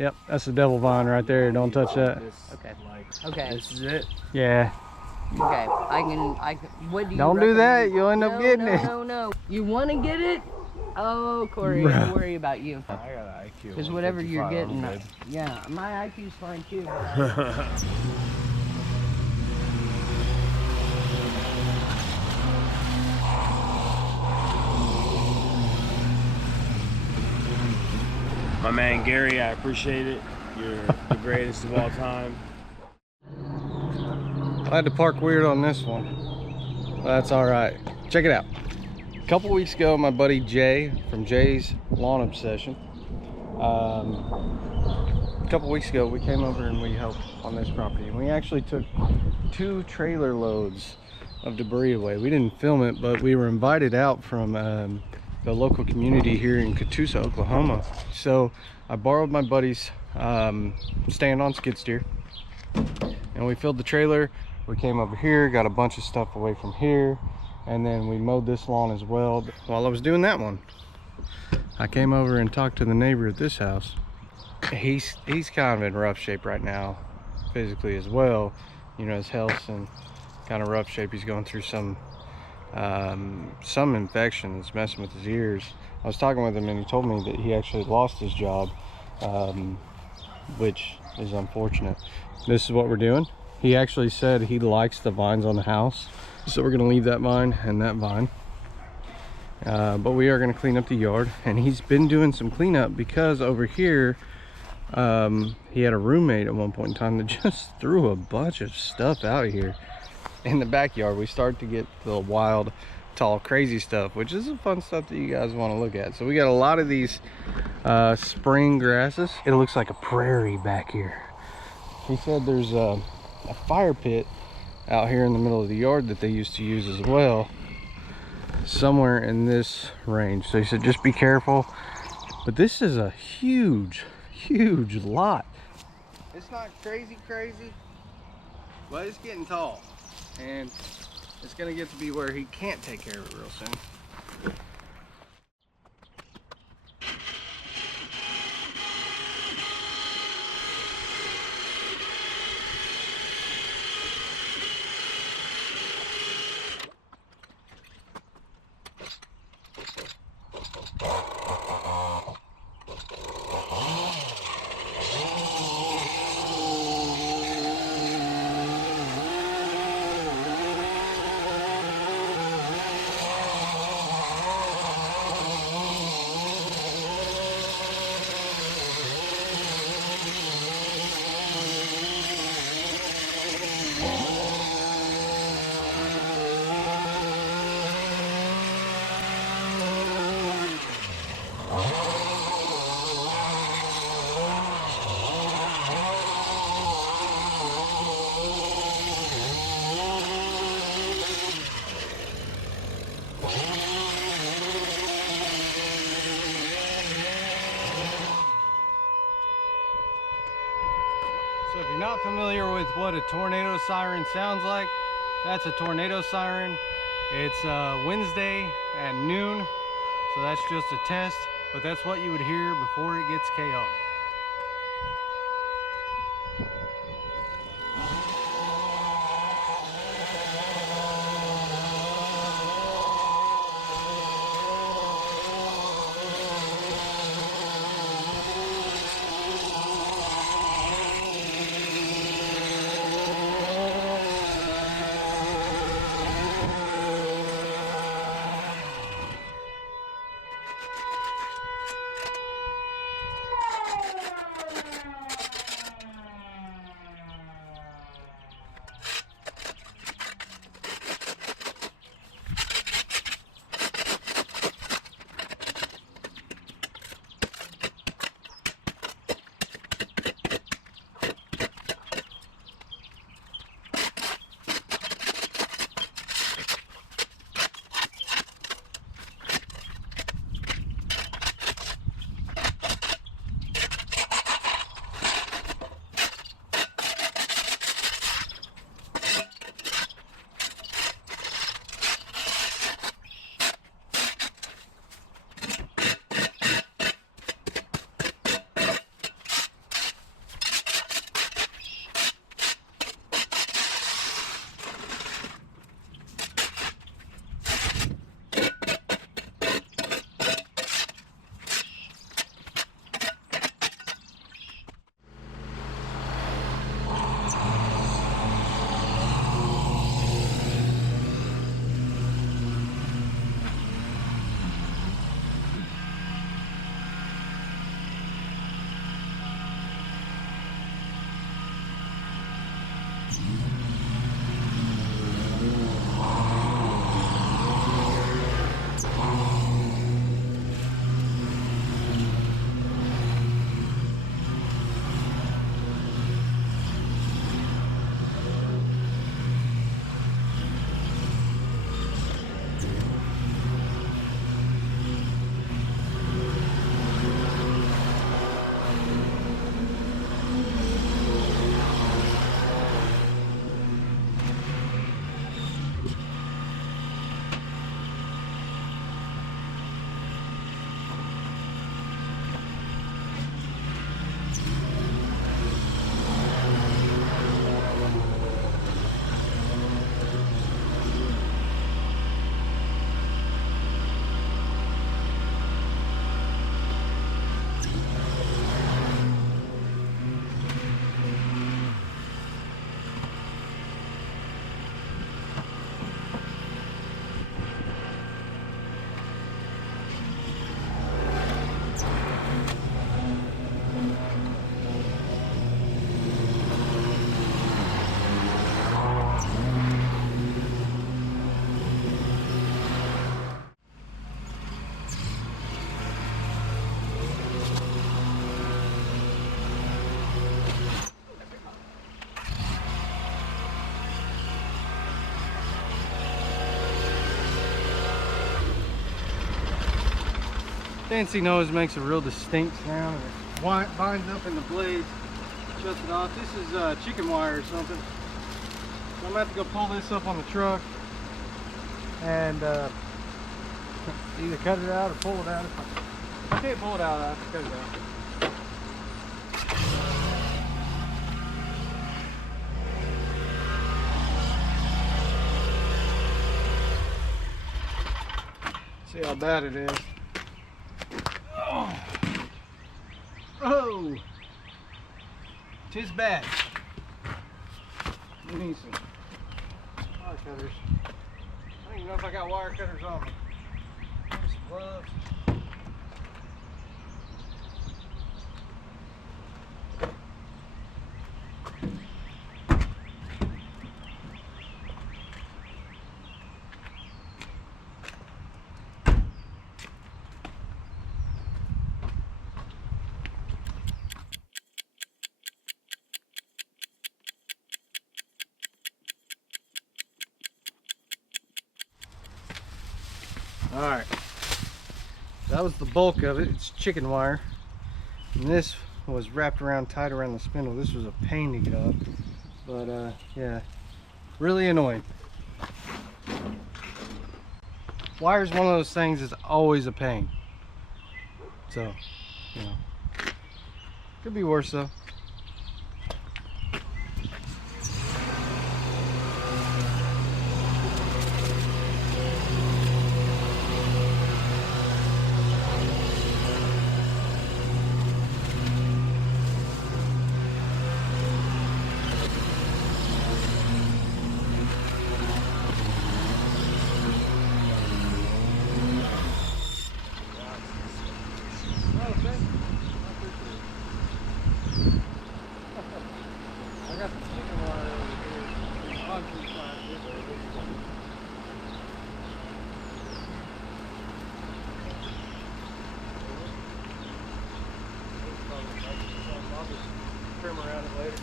Yep, that's the devil vine right there. Don't touch that. Okay. Okay. This is it. Yeah. Okay. I can. What do you? Don't do that. recommend? You'll end up getting it. No. You want to get it? Oh, Corey, I worry about you. I got an IQ. Because whatever you're 55, getting, I'm good. yeah, my IQ's fine too. My man Gary, I appreciate it. You're the greatest of all time. I had to park weird on this one. That's all right. Check it out. A couple weeks ago, my buddy Jay from Jay's Lawn Obsession. A couple weeks ago, we came over and we helped on this property. And we actually took 2 trailer loads of debris away. We didn't film it, but we were invited out from the local community here in Catoosa, Oklahoma. So I borrowed my buddy's stand on skid steer, and we filled the trailer. We came over here, got a bunch of stuff away from here, and then we mowed this lawn as well. While I was doing that one, I came over and talked to the neighbor at this house. He's kind of in rough shape right now, physically as well. You know, his health's in kind of rough shape. He's going through some infection that's messing with his ears. I was talking with him and he told me that he actually lost his job, which is unfortunate. This is what we're doing. He actually said he likes the vines on the house, so we're gonna leave that vine and that vine, but we are gonna clean up the yard. And he's been doing some cleanup because over here he had a roommate at one point in time that just threw a bunch of stuff out here in the backyard. We start to get the wild, tall, crazy stuff, which is the fun stuff that you guys want to look at. So we got a lot of these spring grasses. It looks like a prairie back here. He said there's a fire pit out here in the middle of the yard that they used to use as well, somewhere in this range. So he said just be careful. But this is a huge lot. It's not crazy, but it's getting tall. And it's gonna get to be where he can't take care of it real soon. So if you're not familiar with what a tornado siren sounds like, that's a tornado siren. It's Wednesday at noon, so that's just a test, but that's what you would hear before it gets chaotic. Fancy nose makes a real distinct sound, and it binds up in the blades, shuts it off. This is chicken wire or something. So I'm gonna have to go pull this up on the truck and either cut it out or pull it out. If I can't pull it out, I have to cut it out. See how bad it is. Oh, tis bad. We need some wire cutters. I don't even know if I got wire cutters on me. There's some gloves. All right, that was the bulk of it. It's chicken wire, and this was wrapped around tight around the spindle. This was a pain to get up, but yeah, really annoying. Wire's one of those things that's always a pain, so you know, could be worse though. Trim around it later.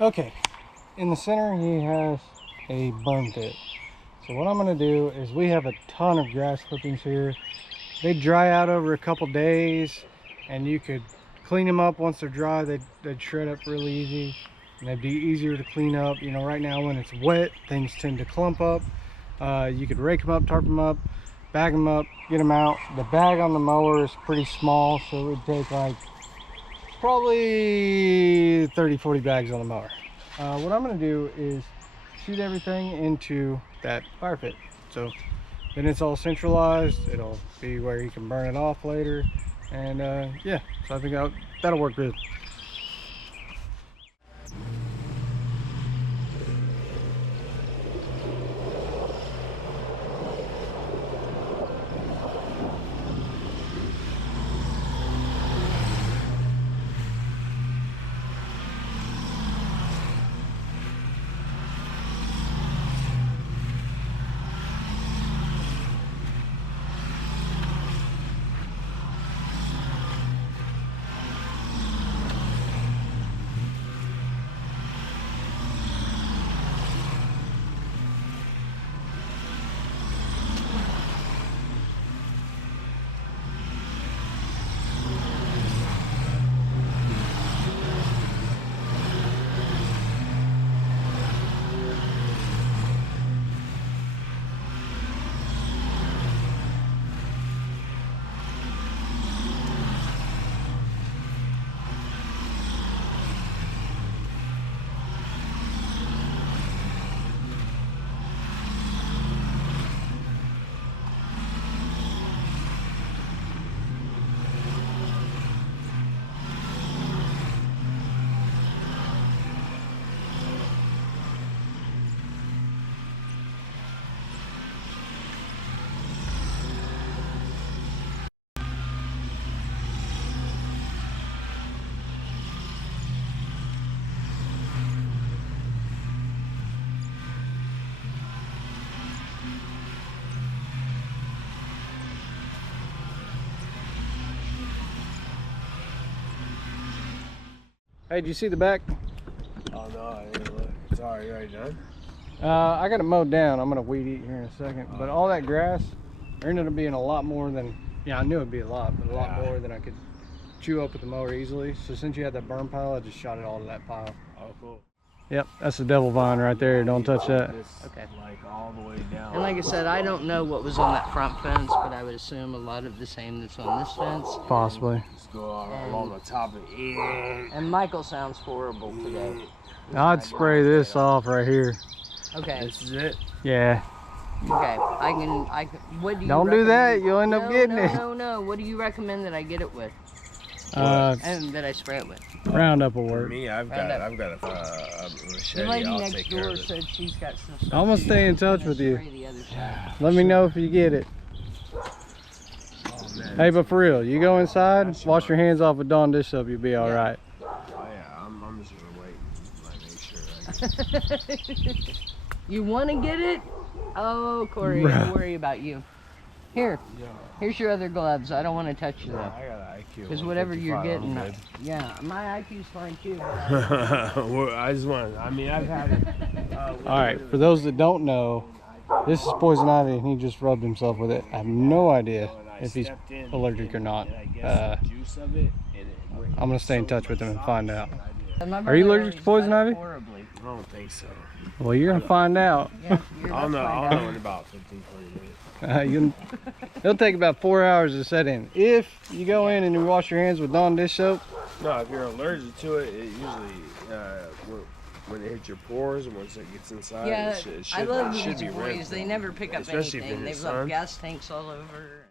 Okay, in the center he has a burn pit. So what I'm going to do is, we have a ton of grass clippings here. They dry out over a couple days, and you could clean them up once they're dry. They'd shred up really easy, and they'd be easier to clean up. You know, right now when it's wet, things tend to clump up. You could rake them up, tarp them up, bag them up, get them out. The bag on the mower is pretty small, so it would take like probably 30-40 bags on the mower. What I'm going to do is shoot everything into that fire pit, so then it's all centralized. It'll be where you can burn it off later, and yeah, so I think that'll work good. Hey, did you see the back? Oh no, I didn't look. It's already done. I got it mowed down. I'm gonna weed eat here in a second. But all that grass, there ended up being a lot more than, yeah, I knew it'd be a lot, but a lot more than I could chew up with the mower easily. So since you had that burn pile, I just shot it all to that pile. Oh, cool. Yep, that's the devil vine right there. Don't touch that. Okay. Like all the way down. And like I said, I don't know what was on that front fence, but I would assume a lot of the same that's on this fence. Possibly. Just go along the top of it. And Michael sounds horrible today. I'd spray this off right here. Okay. This is it. Yeah. Okay. I can. What do you? Don't do that. You'll end up getting it. No. What do you recommend that I get it with? And that I spray it with? Roundup will For work. me, I've got a machete. The lady I'll next take care door of it. said she's got some stuff. I'm gonna too. stay in touch I'm with gonna you. spray the other side. Let me know if you get it. Oh, man. Hey, but for real, you go inside, wash your hands off with Dawn dish soap, you'll be all right. Oh yeah, I'm just gonna wait and like, make sure. You want to get it? Oh, Corey, don't worry about you. Here's your other gloves. I don't want to touch you though. I got an IQ. Because whatever you're getting, I'm good. yeah, my IQ's fine too. Well, I just want. I mean, I've had it. All right, for those that don't know, this is poison ivy and he just rubbed himself with it. I have no idea if he's allergic or not. I'm gonna stay in touch with him and find out. Are you allergic to poison ivy? Horribly. I don't think so. Well, you're gonna find out. Yeah, you're I'll gonna know. find I'll out. know in about 15, 20 minutes. It'll take about 4 hours to set in. If you go in and you wash your hands with Dawn dish soap, No, if you're allergic to it, it usually when it hits your pores and once it gets inside, Yeah, it should, I love it should these be red. boys. They never pick up Especially if anything. they're They've in the left sun. gas tanks all over.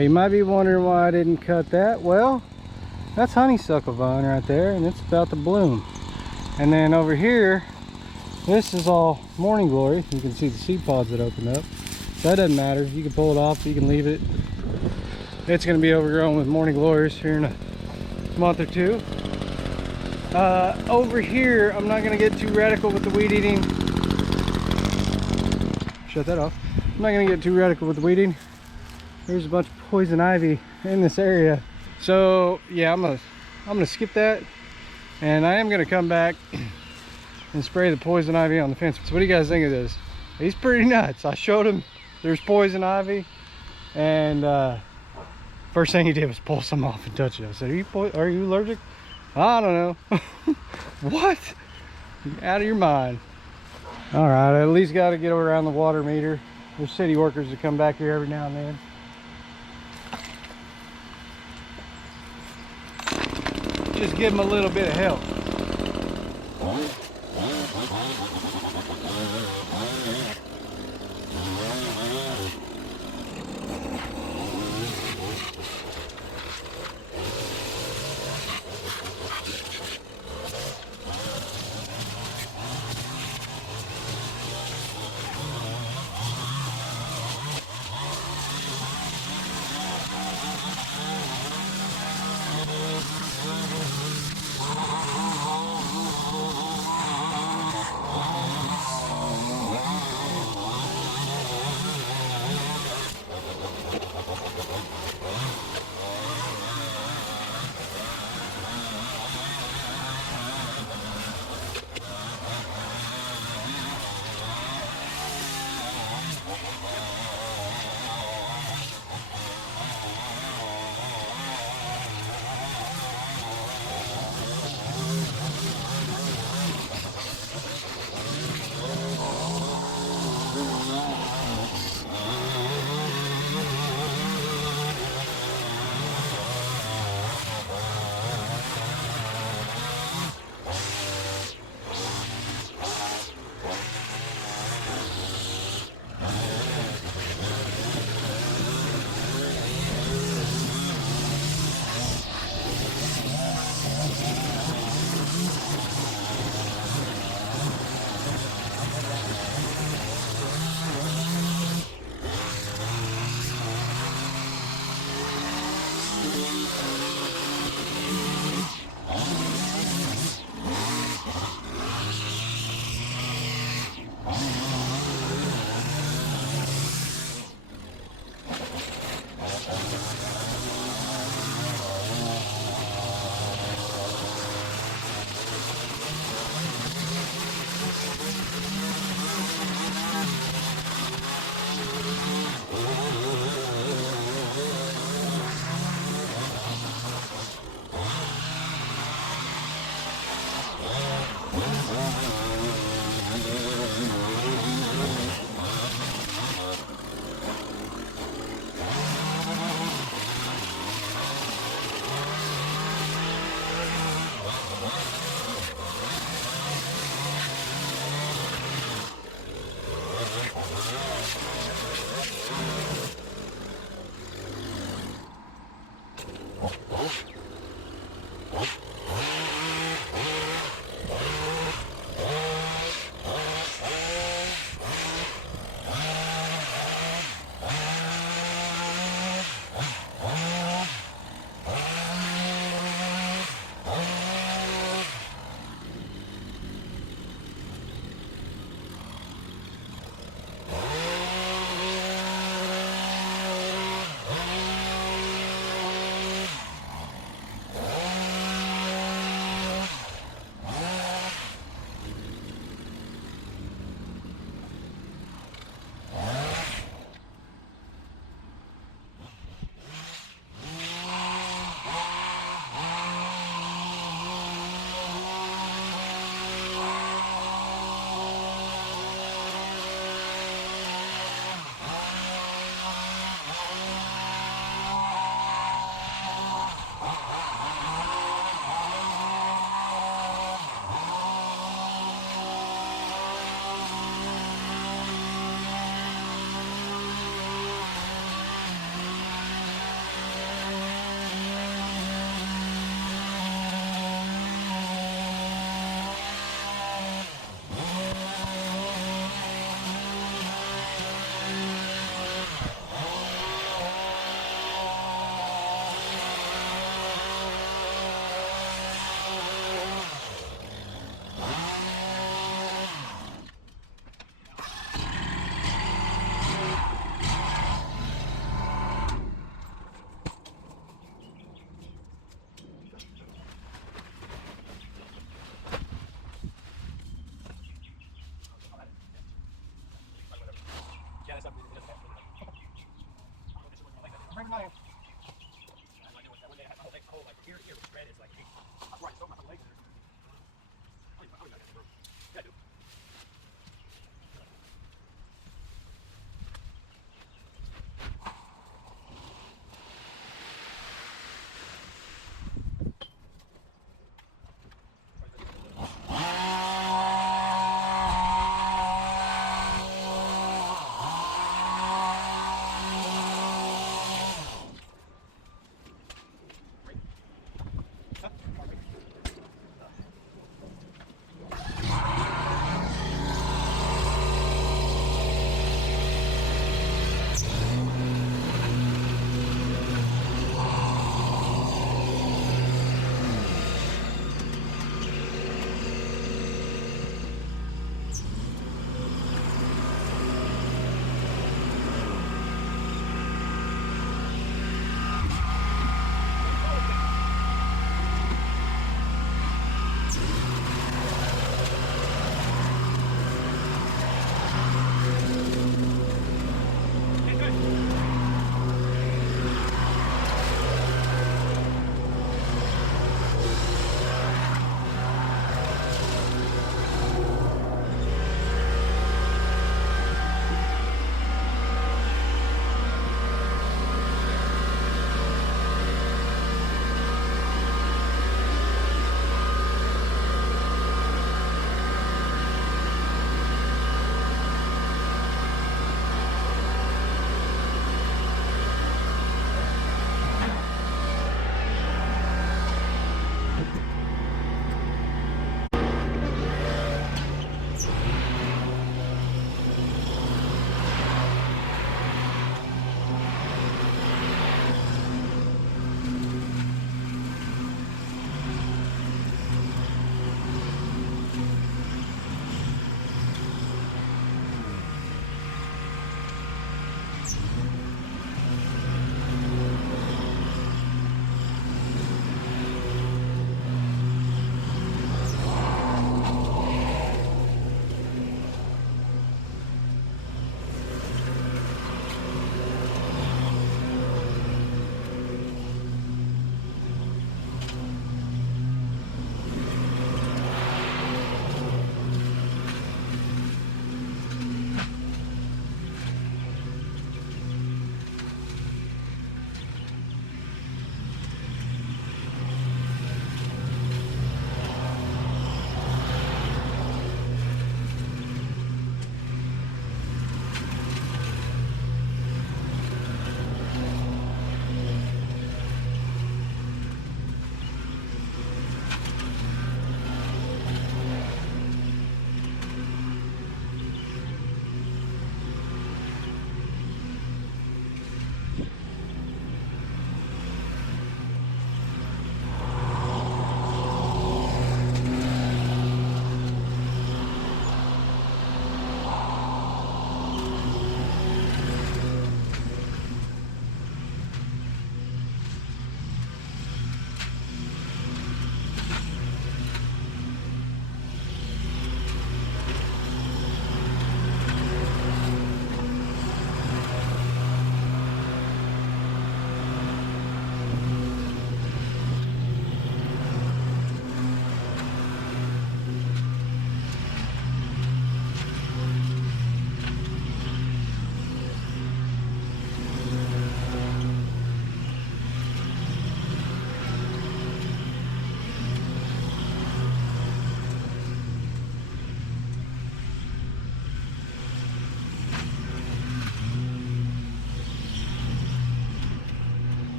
You might be wondering why I didn't cut that. Well, that's honeysuckle vine right there, and it's about to bloom. And then over here, this is all morning glory. You can see the seed pods that opened up. That doesn't matter. You can pull it off, you can leave it. It's going to be overgrown with morning glories here in a month or two. Over here, I'm not going to get too radical with the weed eating. Shut that off. I'm not going to get too radical with the weeding. There's a bunch of poison ivy in this area. So yeah, I'm gonna skip that, and I am gonna come back and spray the poison ivy on the fence. So what do you guys think of this? He's pretty nuts. I showed him there's poison ivy, and first thing he did was pull some off and touch it. I said, are you allergic? I don't know. What? You're out of your mind. All right, I at least got to get around the water meter. There's city workers that come back here every now and then. Just give them a little bit of help.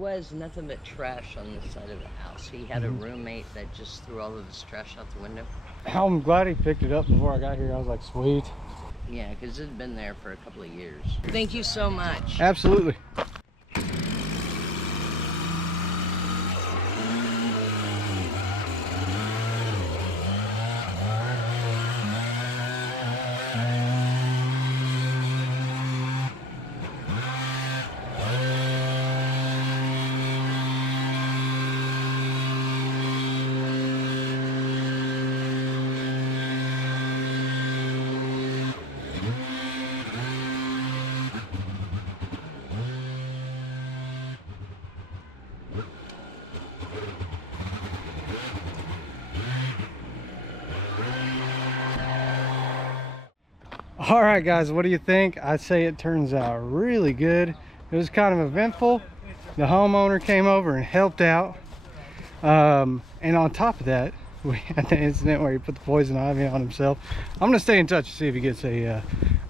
was nothing but trash on the side of the house. He had a roommate that just threw all of his trash out the window. I'm glad he picked it up before I got here. I was like, sweet. Yeah, because it had been there for a couple of years. Thank you so much. Absolutely. All right, guys, what do you think? I'd say it turns out really good. It was kind of eventful. The homeowner came over and helped out. And on top of that, we had the incident where he put the poison ivy on himself. I'm gonna stay in touch to see if he gets a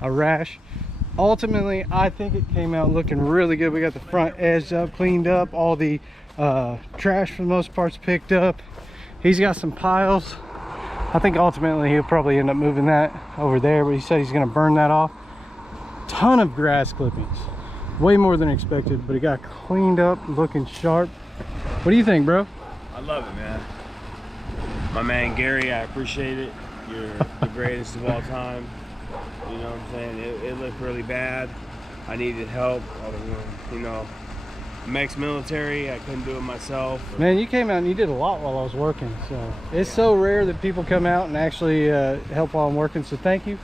rash. Ultimately, I think it came out looking really good. We got the front edge up, cleaned up, all the trash for the most part's picked up. He's got some piles. I think ultimately he'll probably end up moving that over there, but he said he's gonna burn that off. Ton of grass clippings, way more than expected, but it got cleaned up, looking sharp. What do you think, bro? I love it, man. My man Gary, I appreciate it. You're the greatest of all time. You know what I'm saying? It looked really bad. I needed help. You know, I'm ex-military. I couldn't do it myself. Man, you came out and you did a lot while I was working. So it's so rare that people come out and actually help while I'm working. So thank you.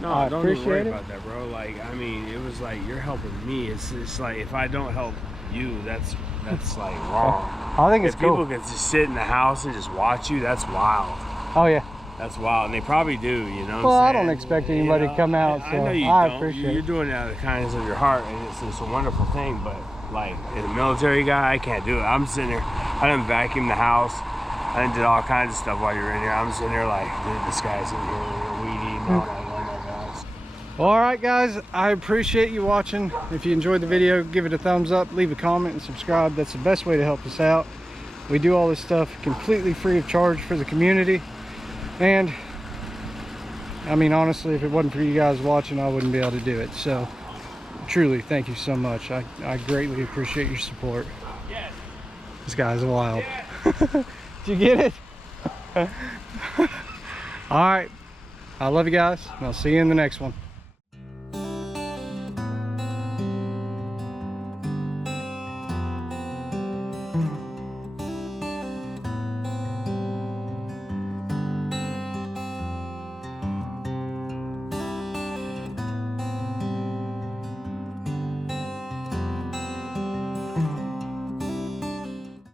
No, I don't even worry appreciate it. about that, bro. Like, I mean, it was like you're helping me. It's like if I don't help you, that's like wrong. I think it's if cool. people can just sit in the house and just watch you, that's wild. Oh yeah. That's wild, and they probably do, you know. Well, what I'm I don't saying? expect anybody to come out, so I know you I don't. appreciate You're it. doing it out of the kindness of your heart, and it's a wonderful thing. But like, as a military guy, I can't do it. I'm sitting there. I done vacuumed the house. I done did all kinds of stuff while you're in here. I'm sitting there like, dude, this guy's in here weed eating all night. Oh my gosh. Well, all right, guys. I appreciate you watching. If you enjoyed the video, give it a thumbs up, leave a comment, and subscribe. That's the best way to help us out. We do all this stuff completely free of charge for the community, and I mean, honestly, if it wasn't for you guys watching, I wouldn't be able to do it. So, truly, thank you so much. I greatly appreciate your support. This guy's wild. Did you get it? All right. I love you guys, and I'll see you in the next one.